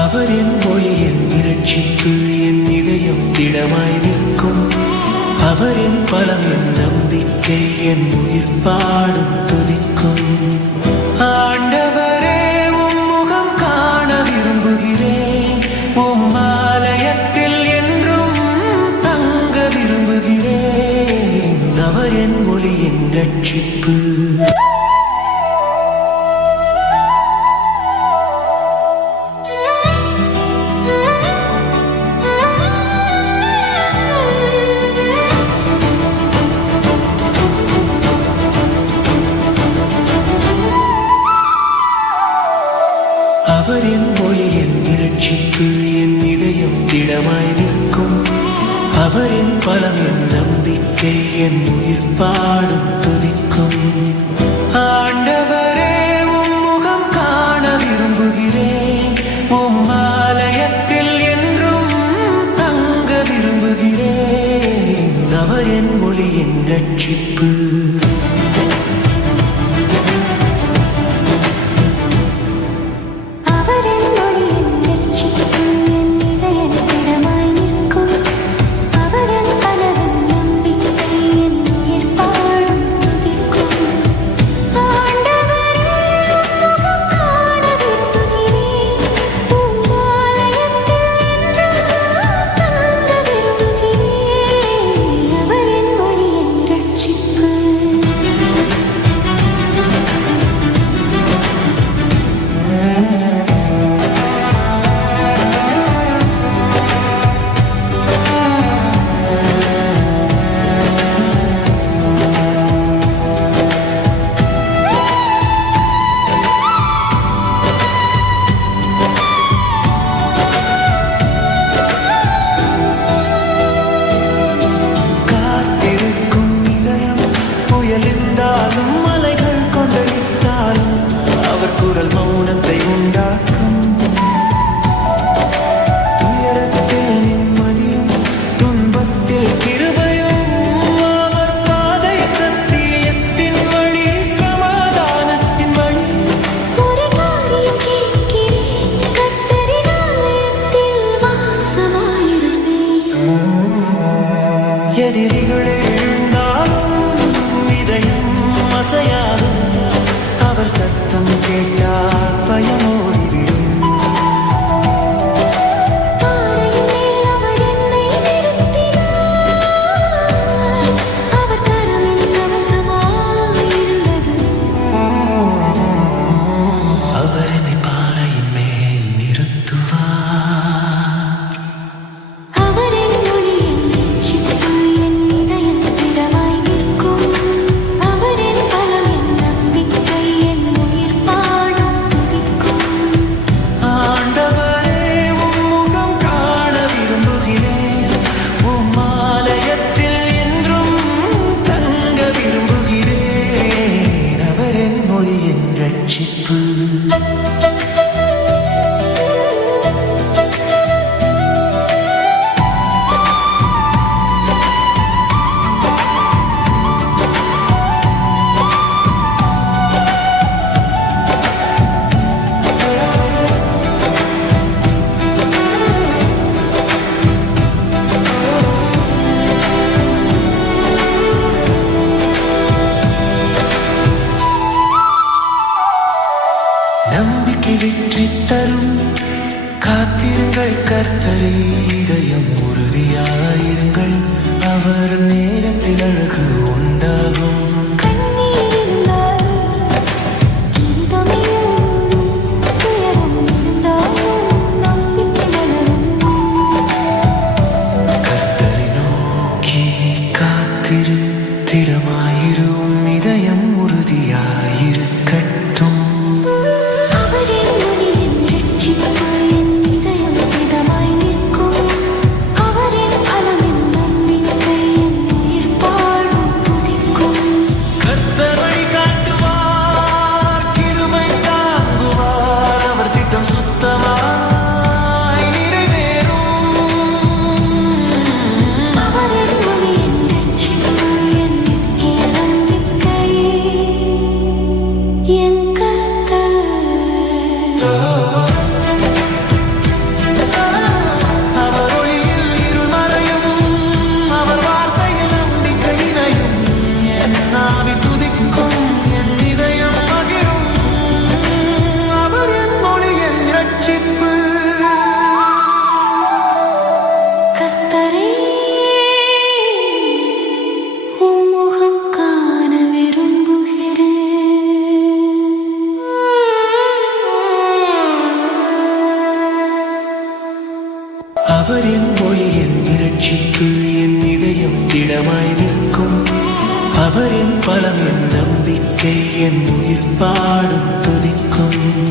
அவரின் மொழி என் இரட்சிப்பு, என் இதயம் திடமாய் நிற்கும். அவரின் பலம் என் நம்பிக்கை, என் உயிர் பாடும் துதிக்கும். ஆண்டவரே, உம் முகம் காண விரும்புகிறேன். உம் ஆலயத்தில் என்றும் தங்க விரும்புகிறேன். அவர் என் மொழி என் இரட்சிப்பு. அவரின் மொழி என் இரட்சிப்பு, என் இதயம் திடமாய் நிற்கும். அவரின் பலம் என் நம்பிக்கை, என் உயிர் பாடும் துதிக்கும். ஆண்டவரே, உம் முகம் காண விரும்புகிறேன். உம் ஆலயத்தில் என்றும் தங்க விரும்புகிறேன். அவர் என் மொழி என் இரட்சிப்பு. மலைகள் கொந்தளித்தாலும் அவர் குரல் மௌனத்தை உண்டாக்கும். துயரத்தில் நிம்மதியும் துன்பத்தில் கிருபையும். அவர் பாதை சத்தியத்தின் வழி, சமாதானத்தின் வழி. ஒரு காரியம் கேட்கிறேன், கர்த்தரின் ஆலயத்தில் வாசமாயிருப்பேன். எதிரிகளே அசையாதும். அவர் சத்தம் கேட்டால் பயமோடிவிடும். பாறையின் மேல் அவர் என்னை நிறுத்தினார். அவர் கரம் என் கவசமாயிருந்தது. அவர் என்னை பாறையின் மேல் நிறுத்துவார். அவர் என் மொழி என் இரட்சிப்பு, என் இதயம் திடமாய் நிற்கும். ரட்சிப்பு. நம்பிக்கை வெற்றி தரும். காத்திருங்கள் கர்த்தரே, இதயம் உறுதியாயிருங்கள். அவர் நேரத்தில் அழகு உண்டாகும். கர்த்தரை நோக்கி காத்திரு, திடமாயிரும், இதயம் உறுதியாயிருக்கட்டும். அவர் என் மொழி என் இரட்சிப்பு, என் இதயம் திடமாய் நிற்கும். அவரின் ஒளி என் இரட்சிப்பு, என் இதயம் திடமாய் நிற்கும். அவரின் பலம் என் நம்பிக்கை, என் உயிர் பாடும் துதிக்கும்.